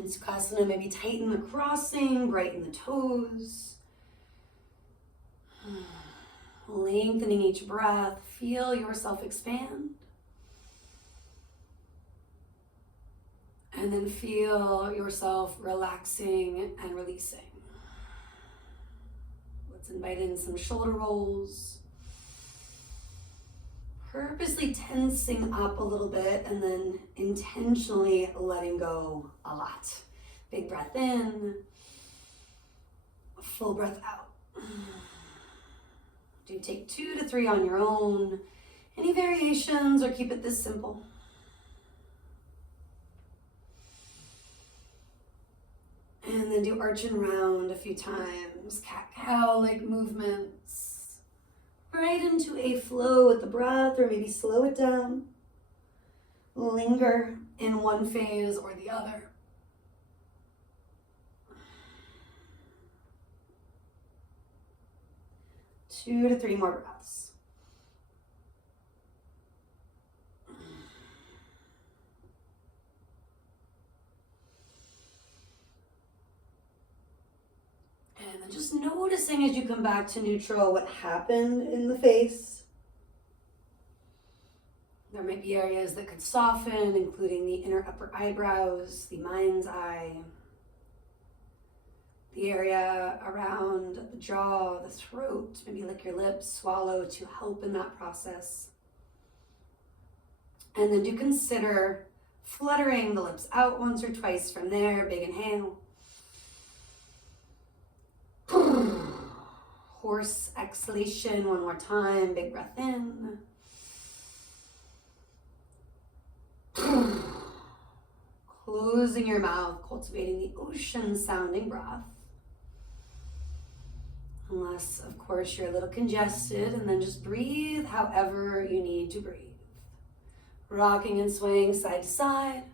In Sukhasana, maybe tighten the crossing, brighten the toes. Lengthening each breath, feel yourself expand. And then feel yourself relaxing and releasing. Let's invite in some shoulder rolls. Purposely tensing up a little bit and then intentionally letting go a lot. Big breath in, full breath out. Do take 2 to 3 on your own. Any variations, or keep it this simple. And then do arch and round a few times, cat-cow-like movements. Right into a flow with the breath, or maybe slow it down. Linger in one phase or the other. Two to 3 more breaths. And then just noticing as you come back to neutral what happened in the face. There might be areas that could soften, including the inner upper eyebrows, the mind's eye, the area around the jaw, the throat. Maybe lick your lips, swallow to help in that process. And then do consider fluttering the lips out once or twice from there. Big inhale. Horse exhalation one more time. Big breath in. Closing your mouth, cultivating the ocean sounding breath. Unless, of course, you're a little congested, and then just breathe however you need to breathe. Rocking and swaying side to side.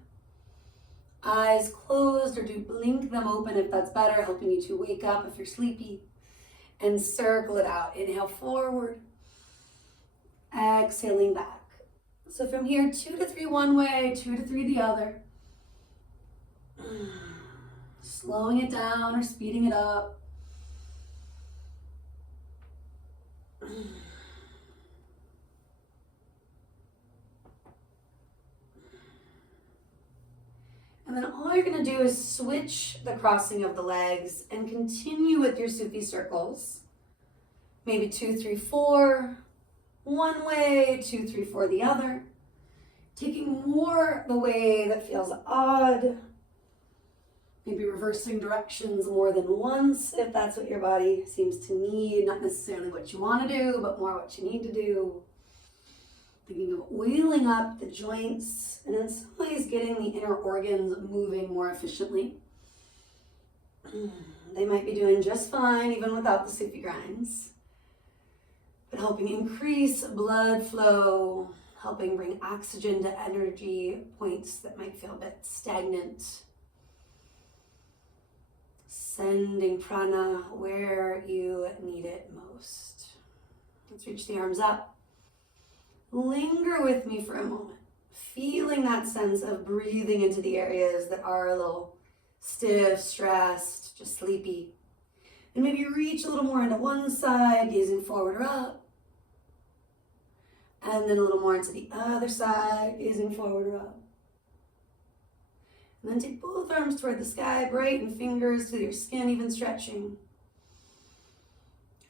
Eyes closed, or do blink them open if that's better, helping you to wake up if you're sleepy. And circle it out. Inhale forward. Exhaling back. So from here, 2 to 3 one way, 2 to 3 the other. Slowing it down or speeding it up. And then all you're going to do is switch the crossing of the legs and continue with your Sufi circles. Maybe 2, 3, 4, one way, 2, 3, 4 the other. Taking more the way that feels odd. Maybe reversing directions more than once if that's what your body seems to need. Not necessarily what you want to do, but more what you need to do. Thinking of oiling up the joints and in some ways getting the inner organs moving more efficiently. They might be doing just fine even without the Sufi grinds. But helping increase blood flow, helping bring oxygen to energy points that might feel a bit stagnant. Sending prana where you need it most. Let's reach the arms up. Linger with me for a moment, feeling that sense of breathing into the areas that are a little stiff, stressed, just sleepy. And maybe reach a little more into one side, gazing forward or up. And then a little more into the other side, gazing forward or up. And then take both arms toward the sky, brighten fingers to your skin, even stretching.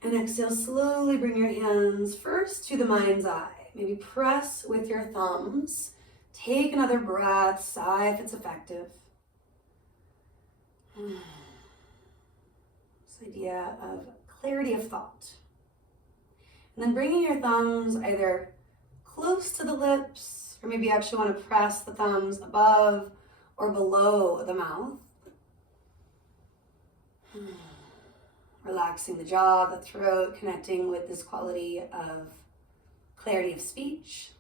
And exhale, slowly bring your hands first to the mind's eye. Maybe press with your thumbs. Take another breath, sigh if it's effective. This idea of clarity of thought. And then bringing your thumbs either close to the lips, or maybe you actually want to press the thumbs above or below the mouth. Relaxing the jaw, the throat, connecting with this quality of clarity of speech.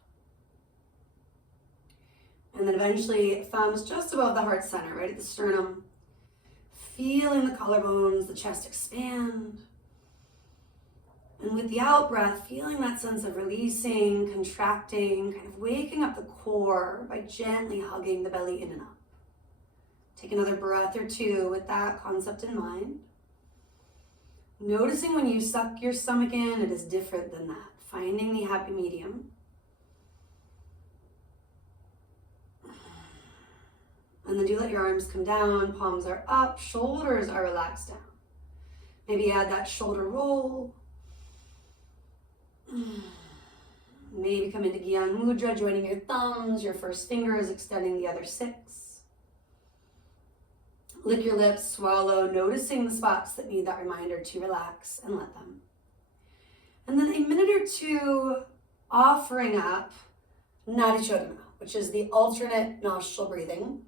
And then eventually thumbs just above the heart center, right at the sternum. Feeling the collarbones, the chest expand. And with the out breath, feeling that sense of releasing, contracting, kind of waking up the core by gently hugging the belly in and up. Take another breath or two with that concept in mind. Noticing when you suck your stomach in, it is different than that. Finding the happy medium. And then do let your arms come down, palms are up, shoulders are relaxed down. Maybe add that shoulder roll. Maybe come into Gyan Mudra, joining your thumbs, your first fingers, extending the other 6. Lick your lips, swallow, noticing the spots that need that reminder to relax and let them. And then a minute or two offering up Nadi Shodhana, which is the alternate nostril breathing.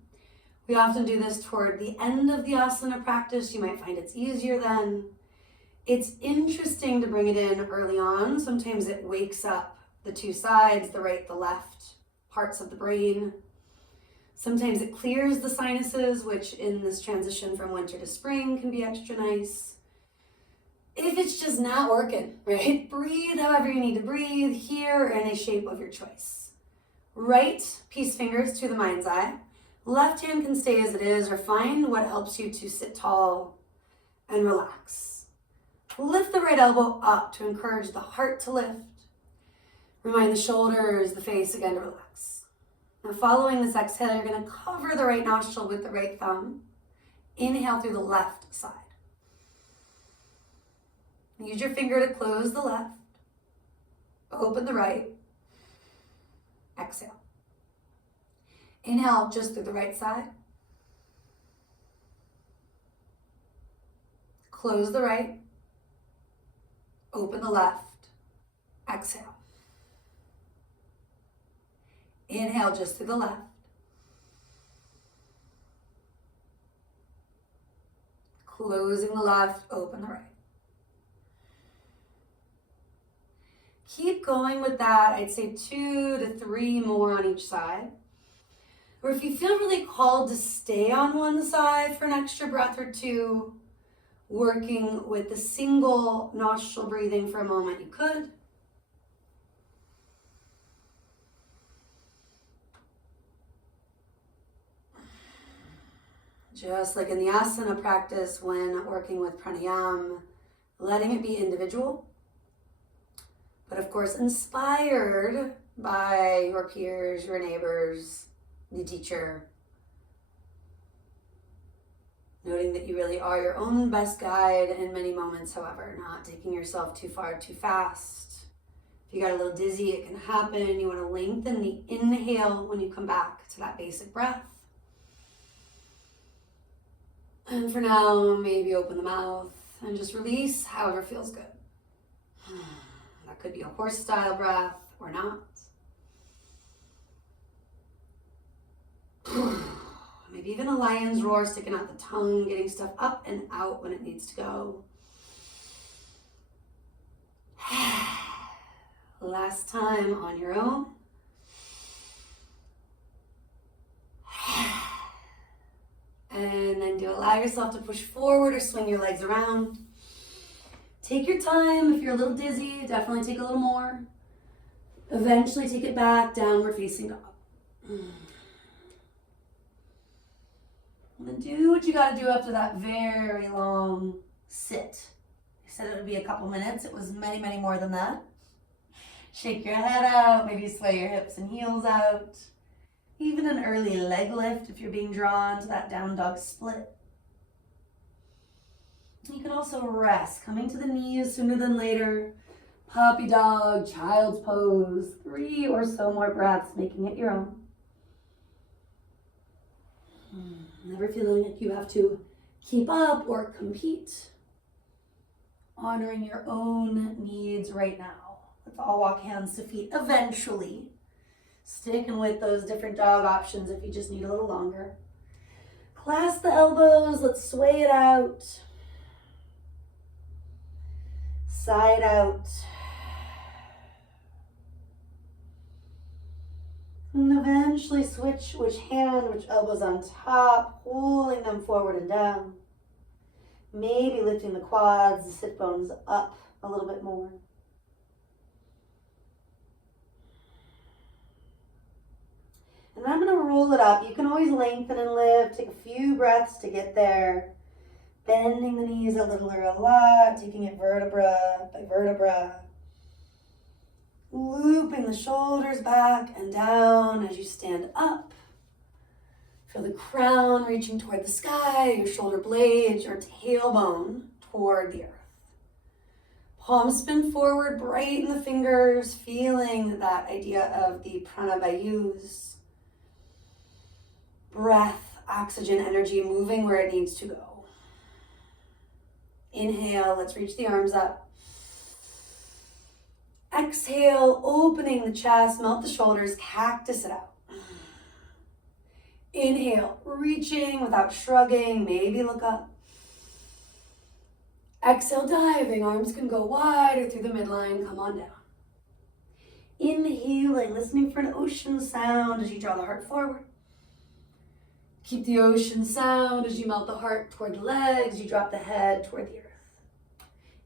We often do this toward the end of the asana practice. You might find it's easier then. It's interesting to bring it in early on. Sometimes it wakes up the two sides, the right, the left parts of the brain. Sometimes it clears the sinuses, which in this transition from winter to spring can be extra nice. If it's just not working, right? Breathe however you need to breathe, here in a shape of your choice. Right peace fingers to the mind's eye. Left hand can stay as it is, or find what helps you to sit tall and relax. Lift the right elbow up to encourage the heart to lift. Remind the shoulders, the face again to relax. Now following this exhale, you're going to cover the right nostril with the right thumb. Inhale through the left side. Use your finger to close the left. Open the right. Exhale. Inhale just through the right side. Close the right. Open the left. Exhale. Inhale just through the left. Closing the left, open the right. Keep going with that. I'd say 2 to 3 more on each side. Or if you feel really called to stay on one side for an extra breath or two, working with the single nostril breathing for a moment, you could. Just like in the asana practice when working with pranayama, letting it be individual, but of course inspired by your peers, your neighbors, the teacher. Noting that you really are your own best guide in many moments, however, not taking yourself too far, too fast. If you got a little dizzy, it can happen. You want to lengthen the inhale when you come back to that basic breath. And for now, maybe open the mouth and just release however feels good. That could be a horse style breath or not. Maybe even a lion's roar, sticking out the tongue, getting stuff up and out when it needs to go. Last time on your own. And then do allow yourself to push forward or swing your legs around. Take your time. If you're a little dizzy, definitely take a little more. Eventually take it back, downward facing dog. And then do what you got to do up to that very long sit. I said it would be a couple minutes. It was many, many more than that. Shake your head out. Maybe sway your hips and heels out. Even an early leg lift if you're being drawn to that down dog split. You can also rest, coming to the knees sooner than later. Puppy dog, child's pose. 3 or so more breaths, making it your own. Never feeling like you have to keep up or compete. Honoring your own needs right now. Let's all walk hands to feet eventually. Sticking with those different dog options if you just need a little longer. Clasp the elbows. Let's sway it out. Side out. And eventually switch which hand, which elbow's on top, pulling them forward and down. Maybe lifting the quads, the sit bones up a little bit more. And I'm going to roll it up. You can always lengthen and lift. Take a few breaths to get there. Bending the knees a little or a lot, taking it vertebra by vertebra. Looping the shoulders back and down as you stand up. Feel the crown reaching toward the sky, your shoulder blades, your tailbone toward the earth. Palms spin forward, brighten the fingers, feeling that idea of the pranavayus. Breath, oxygen, energy moving where it needs to go. Inhale, let's reach the arms up. Exhale, opening the chest, melt the shoulders, cactus it out. Inhale, reaching without shrugging, maybe look up. Exhale, diving, arms can go wide or through the midline, come on down. Inhaling, listening for an ocean sound as you draw the heart forward. Keep the ocean sound as you melt the heart toward the legs, you drop the head toward the earth.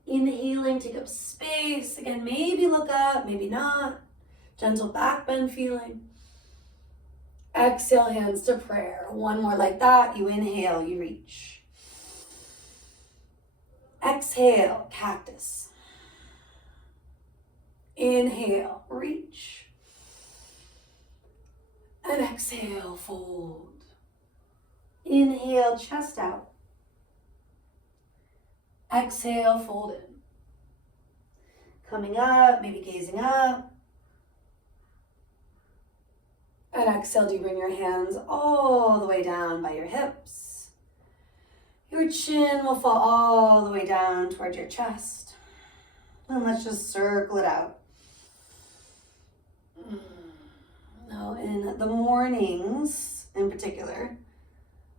Inhaling, take up space. Again, maybe look up, maybe not. Gentle back bend feeling. Exhale, hands to prayer. One more like that. You inhale, you reach. Exhale, cactus. Inhale, reach. And exhale, fold. Inhale, chest out. Exhale, fold in. Coming up, maybe gazing up. And exhale, do you bring your hands all the way down by your hips. Your chin will fall all the way down toward your chest. And let's just circle it out. Now, in the mornings, in particular,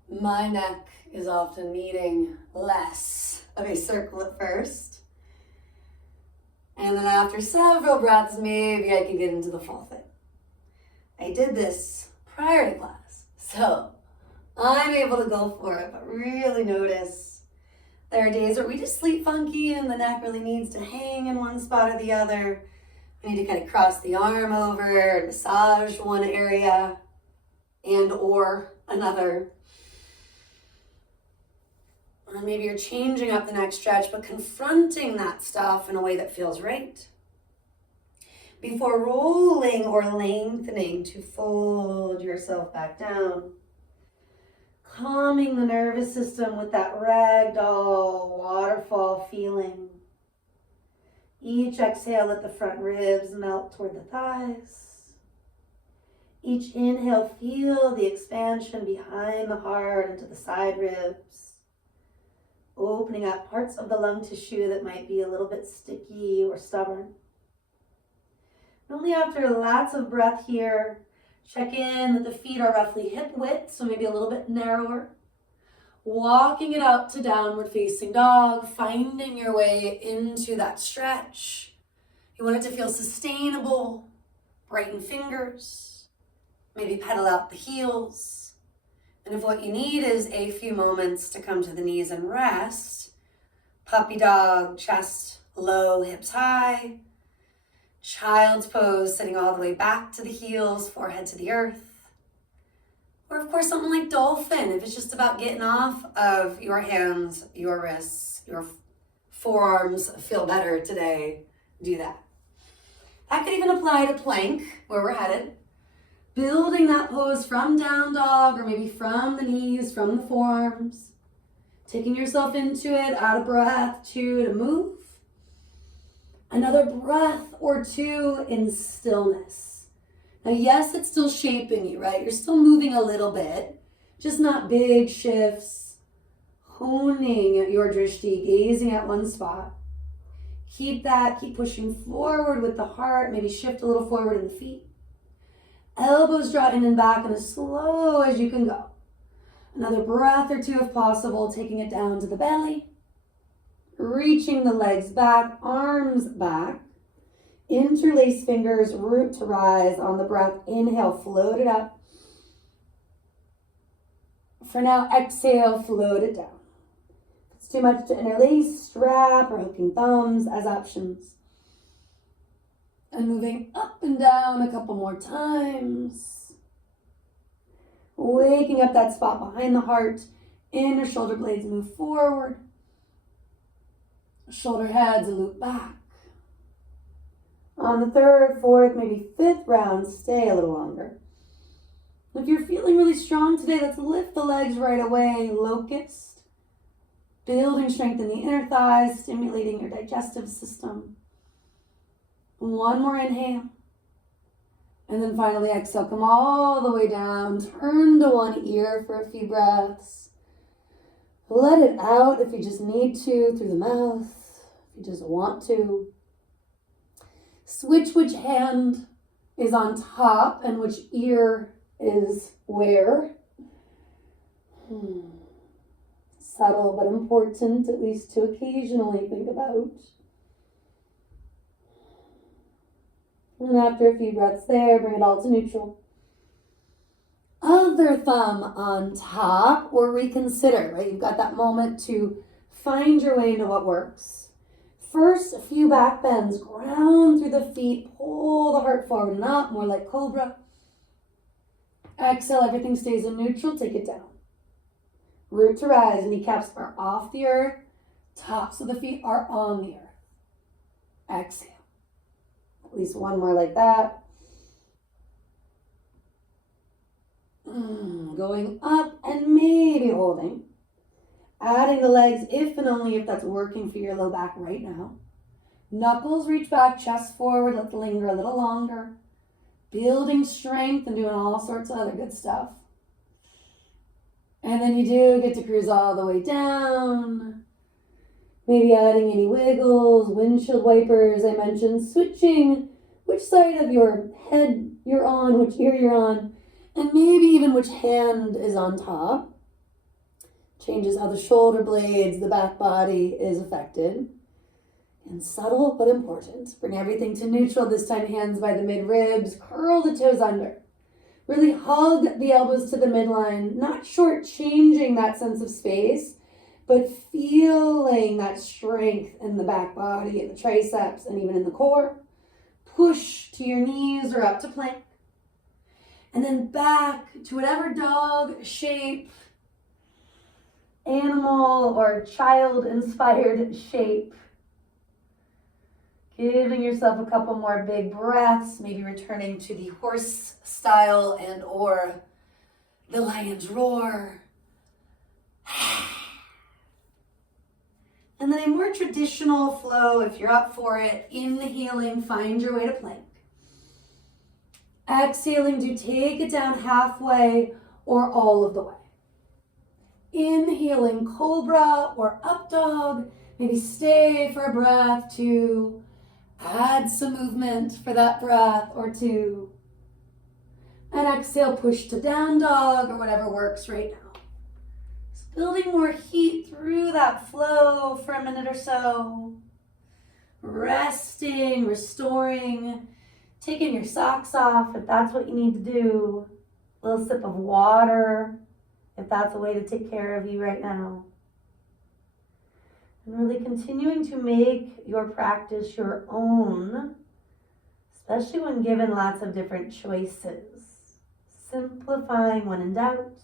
my neck is often needing less of a circle at first. And then after several breaths, maybe I can get into the full thing. I did this prior to class, so I'm able to go for it, but really notice there are days where we just sleep funky and the neck really needs to hang in one spot or the other. We need to kind of cross the arm over and massage one area and or another. Or maybe you're changing up the neck stretch, but confronting that stuff in a way that feels right. Before rolling or lengthening to fold yourself back down. Calming the nervous system with that ragdoll waterfall feeling. Each exhale, let the front ribs melt toward the thighs. Each inhale, feel the expansion behind the heart into the side ribs. Opening up parts of the lung tissue that might be a little bit sticky or stubborn. Only after lots of breath here, check in that the feet are roughly hip width, so maybe a little bit narrower. Walking it out to downward facing dog, finding your way into that stretch. You want it to feel sustainable, brighten fingers, maybe pedal out the heels. And if what you need is a few moments to come to the knees and rest, puppy dog, chest low, hips high. Child's pose, sitting all the way back to the heels, forehead to the earth. Or of course, something like dolphin, if it's just about getting off of your hands, your wrists, your forearms feel better today, do that. That could even apply to plank, where we're headed. Building that pose from down dog, or maybe from the knees, from the forearms. Taking yourself into it, out of breath, 2 to move. Another breath or 2 in stillness. Now, yes, it's still shaping you, right? You're still moving a little bit, just not big shifts. Honing your drishti, gazing at one spot. Keep pushing forward with the heart, maybe shift a little forward in the feet. Elbows draw in and back and as slow as you can go. Another breath or 2 if possible, taking it down to the belly. Reaching the legs back, arms back. Interlace fingers, root to rise on the breath. Inhale, float it up. For now, exhale, float it down. If it's too much to interlace, strap or hooking thumbs as options. And moving up and down a couple more times. Waking up that spot behind the heart. Inner shoulder blades move forward. Shoulder heads loop back. On the third, fourth, maybe fifth round, stay a little longer. If you're feeling really strong today, let's lift the legs right away. Locust. Building strength in the inner thighs, stimulating your digestive system. One more inhale. And then finally exhale, come all the way down. Turn to one ear for a few breaths. Let it out if you just need to through the mouth, if you just want to. Switch which hand is on top and which ear is where. Subtle but important, at least to occasionally think about. And after a few breaths there, bring it all to neutral. Other thumb on top, or reconsider, right? You've got that moment to find your way into what works. First, a few back bends. Ground through the feet. Pull the heart forward and up, more like cobra. Exhale, everything stays in neutral. Take it down. Root to rise. Kneecaps are off the earth. Tops of the feet are on the earth. Exhale. At least one more like that. Going up and maybe holding. Adding the legs if and only if that's working for your low back right now. Knuckles reach back, chest forward. Let's linger a little longer. Building strength and doing all sorts of other good stuff. And then you do get to cruise all the way down. Maybe adding any wiggles, windshield wipers. I mentioned switching which side of your head you're on, which ear you're on, and maybe even which hand is on top. Changes how the shoulder blades, the back body is affected. And subtle but important. Bring everything to neutral. This time hands by the mid-ribs. Curl the toes under. Really hug the elbows to the midline. Not shortchanging that sense of space, but feeling that strength in the back body, in the triceps, and even in the core. Push to your knees or up to plank. And then back to whatever dog shape, animal, or child-inspired shape. Giving yourself a couple more big breaths, maybe returning to the horse style and or the lion's roar. And then a more traditional flow, if you're up for it, inhaling, find your way to plank. Exhaling, do take it down halfway or all of the way. Inhaling, cobra or up dog. Maybe stay for a breath to add some movement for that breath or two. And exhale, push to down dog or whatever works right now. Just building more heat through that flow for a minute or so. Resting, restoring, taking your socks off if that's what you need to do. A little sip of water if that's a way to take care of you right now. And really continuing to make your practice your own, especially when given lots of different choices. Simplifying when in doubt.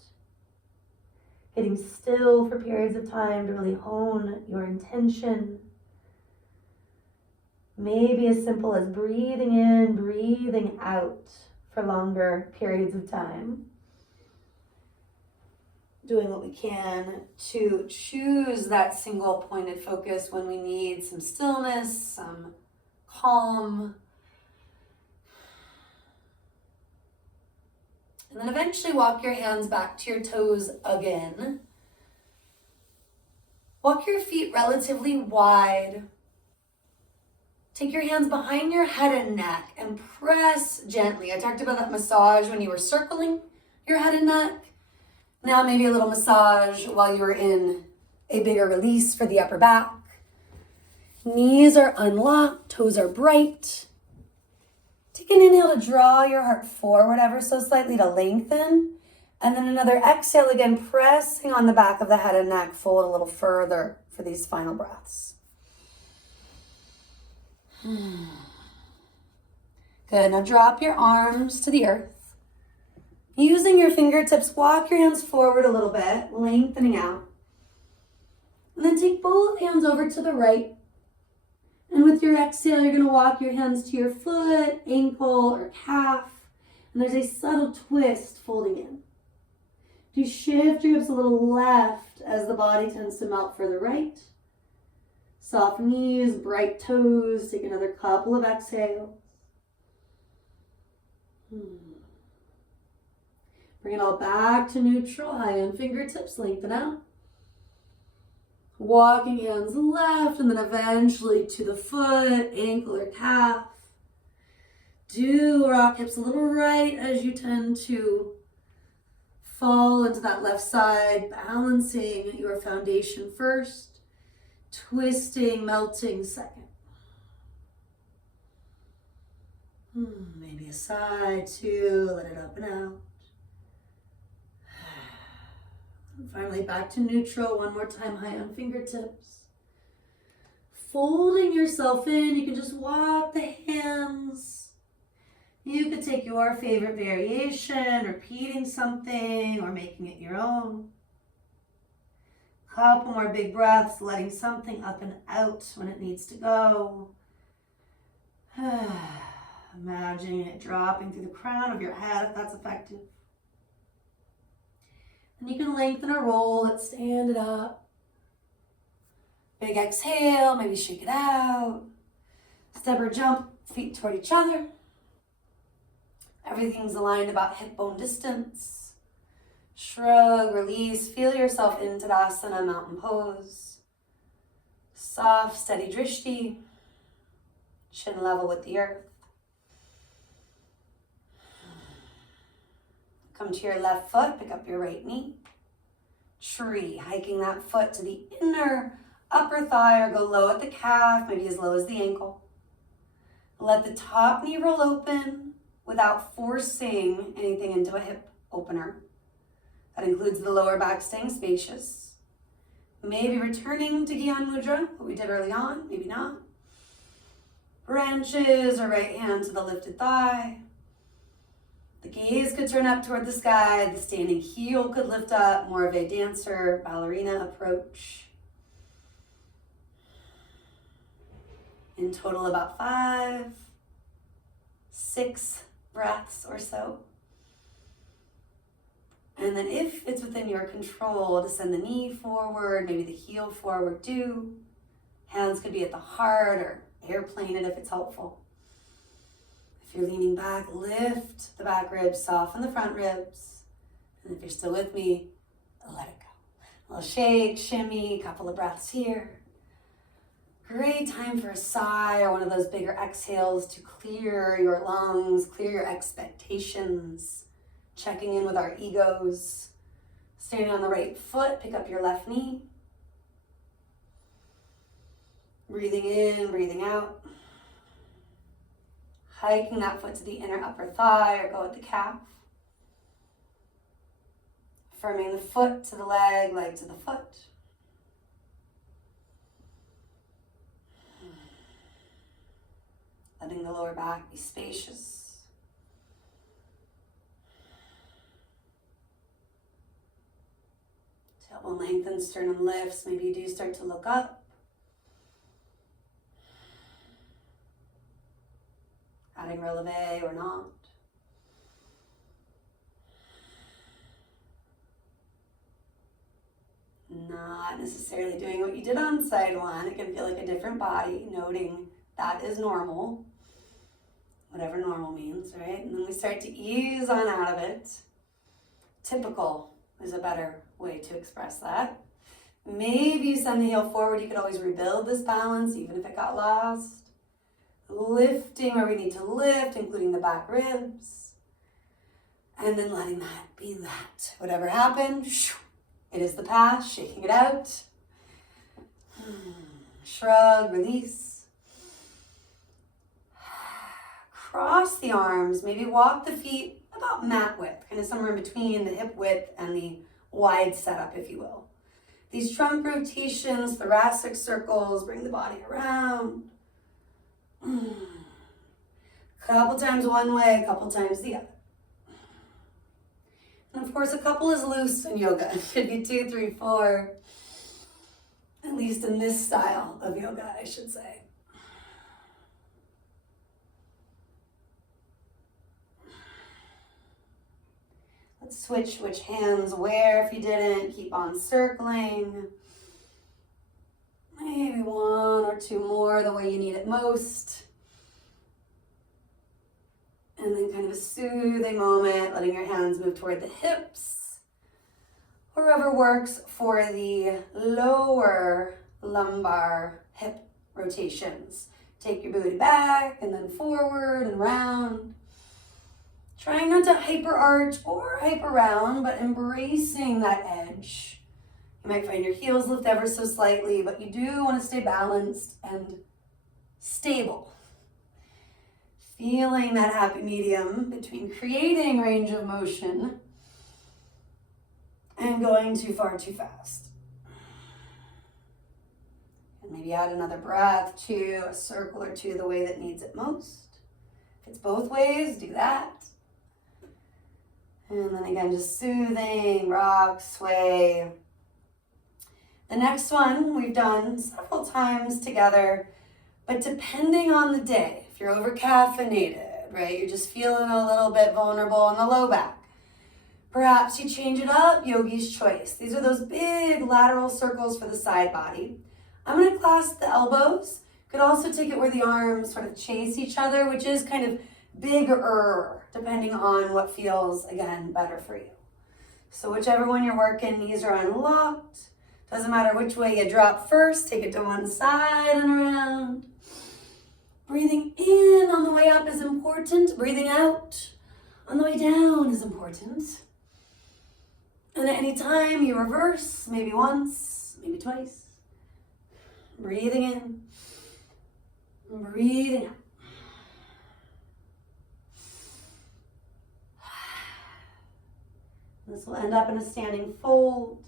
Getting still for periods of time to really hone your intention. Maybe as simple as breathing in, breathing out for longer periods of time. Doing what we can to choose that single pointed focus when we need some stillness, some calm. And then eventually walk your hands back to your toes again. Walk your feet relatively wide. Take your hands behind your head and neck and press gently. I talked about that massage when you were circling your head and neck. Now maybe a little massage while you're in a bigger release for the upper back. Knees are unlocked, toes are bright. Take an inhale to draw your heart forward ever so slightly to lengthen. And then another exhale again, pressing on the back of the head and neck, fold a little further for these final breaths. Good, now drop your arms to the earth. Using your fingertips, walk your hands forward a little bit, lengthening out. And then take both hands over to the right. And with your exhale, you're going to walk your hands to your foot, ankle, or calf. And there's a subtle twist folding in. Do shift your hips a little left as the body tends to melt further right. Soft knees, bright toes. Take another couple of exhales. Bring it all back to neutral. High on fingertips, lengthen out. Walking hands left and then eventually to the foot, ankle, or calf. Do rock hips a little right as you tend to fall into that left side, balancing your foundation first, twisting, melting second. Maybe a side, two, let it up and out. And finally back to neutral, one more time, high on fingertips. Folding yourself in, you can just walk the hands. You could take your favorite variation, repeating something or making it your own. Couple more big breaths, letting something up and out when it needs to go. Imagining it dropping through the crown of your head if that's effective. And you can lengthen or roll it, stand it up. Big exhale, maybe shake it out. Step or jump, feet toward each other. Everything's aligned about hip bone distance. Shrug, release, feel yourself in Tadasana, mountain pose. Soft, steady drishti. Chin level with the earth. Come to your left foot, pick up your right knee. Tree, hiking that foot to the inner upper thigh or go low at the calf, maybe as low as the ankle. Let the top knee roll open without forcing anything into a hip opener. That includes the lower back staying spacious. Maybe returning to Gyan Mudra, what we did early on, maybe not. Branches or right hand to the lifted thigh. The gaze could turn up toward the sky. The standing heel could lift up, more of a dancer, ballerina approach. In total, about 5, 6 breaths or so. And then if it's within your control to send the knee forward, maybe the heel forward too. Hands could be at the heart or airplane it if it's helpful. If you're leaning back, lift the back ribs, soften the front ribs. And if you're still with me, let it go. A little shake, shimmy, a couple of breaths here. Great time for a sigh or one of those bigger exhales to clear your lungs, clear your expectations. Checking in with our egos. Standing on the right foot, pick up your left knee. Breathing in, breathing out. Hiking that foot to the inner upper thigh or go at the calf. Affirming the foot to the leg, leg to the foot. Letting the lower back be spacious. Tailbone lengthens, sternum lifts. Maybe you do start to look up. Adding releve or not. Not necessarily doing what you did on side one. It can feel like a different body, noting that is normal. Whatever normal means, right? And then we start to ease on out of it. Typical is a better way to express that. Maybe you send the heel forward. You could always rebuild this balance, even if it got lost. Lifting where we need to lift, including the back ribs. And then letting that be that. Whatever happened, it is the past, shaking it out. Shrug, release. Cross the arms, maybe walk the feet about mat width, kind of somewhere in between the hip width and the wide setup, if you will. These trunk rotations, thoracic circles, bring the body around. Couple times one way, couple times the other. And of course, a couple is loose in yoga. It should be 2, 3, 4. At least in this style of yoga, I should say. Let's switch which hands where if you didn't. Keep on circling. Maybe 1 or 2 more the way you need it most. And then kind of a soothing moment, letting your hands move toward the hips. Wherever works for the lower lumbar hip rotations. Take your booty back and then forward and round. Trying not to hyper arch or hyper round, but embracing that edge. You might find your heels lift ever so slightly, but you do want to stay balanced and stable. Feeling that happy medium between creating range of motion and going too far too fast. And maybe add another breath to a circle or two the way that needs it most. If it's both ways, do that. And then again, just soothing, rock, sway. The next one we've done several times together, but depending on the day, if you're over caffeinated, right, you're just feeling a little bit vulnerable in the low back. Perhaps you change it up, yogi's choice. These are those big lateral circles for the side body. I'm going to clasp the elbows. You could also take it where the arms sort of chase each other, which is kind of bigger, depending on what feels, again, better for you. So whichever one you're working, knees are unlocked. Doesn't matter which way you drop first, take it to one side and around. Breathing in on the way up is important. Breathing out on the way down is important. And at any time you reverse, maybe once, maybe twice. Breathing in, breathing out. This will end up in a standing fold.